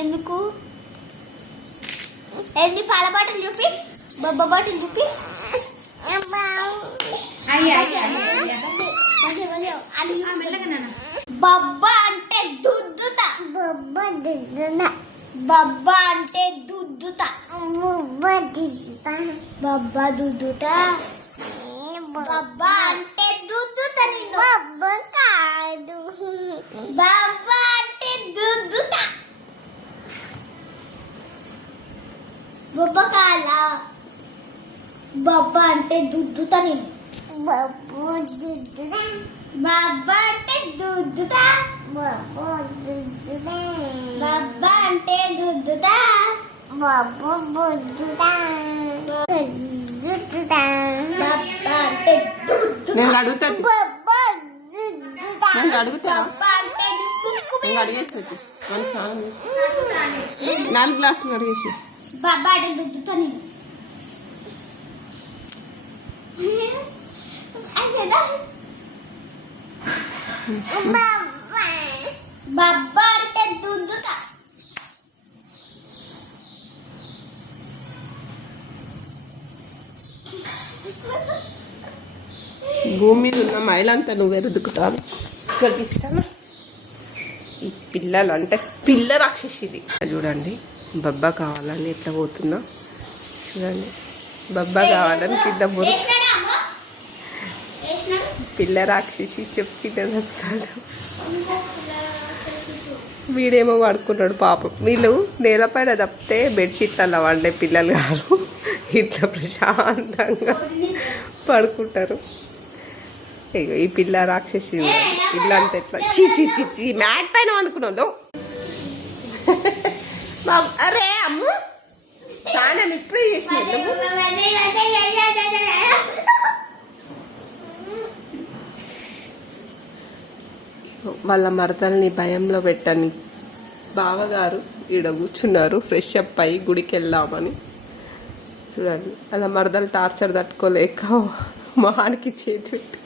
ఎందుకు ఏంది పాల బాటిల్ చూపి బొబ్బ బాటిల్ చూపి బబ్బా అంటే దుద్దుత బబ్బా అంటే దుద్దుత బబ్బా దుద్దుట బబ్బా అంటే దుద్దుత బబ్బా కాదు బబ్బా అంటే దుద్దుత బొబ్బ కాల బబ్బా అంటే దుద్దుత నేను బబ్బా అంటే దుద్దుత బబ్బా అంటే దుద్దుత నేను అడుగుతా అడిగేస్తుంది 4 గ్లాసులు అడిగేసి బబ్బా అంటే దుద్దుత నేను బబ్బా అంటే దుద్దుత భూమి మీద ఉన్న మైలంతా నువ్వే రుద్దుకుంటాను ఇక్కడికి ఇస్తాను. ఈ పిల్లలు అంటే పిల్ల రాక్షసి ఇది చూడండి. బబ్బా కావాలని ఎట్లా పోతున్నా చూడండి. బబ్బా కావాలని కింద పిల్ల రాక్షసి చెప్పిన వస్తాడు. వీడేమో పడుకున్నాడు పాపం. వీళ్ళు నేలపైన తప్పితే బెడ్షీట్లలో వండే పిల్లలు కాదు, ఇట్లా ప్రశాంతంగా పడుకుంటారు. ఈ పిల్ల రాక్షసి పిల్ల అంతా ఎట్లా చీ మ్యాట్ పైన అనుకున్నాను. అరే అమ్మ స్నానం ఇప్పుడే చేసిన వాళ్ళ మరదల్ని భయంలో పెట్టని బావగారు ఈడ కూర్చున్నారు. ఫ్రెష్ అప్ అయ్యి గుడికి వెళ్దామని చూడండి. అలా మరదలు టార్చర్ తట్టుకోలేక మొహానికి చేతి పెట్టుకుంది.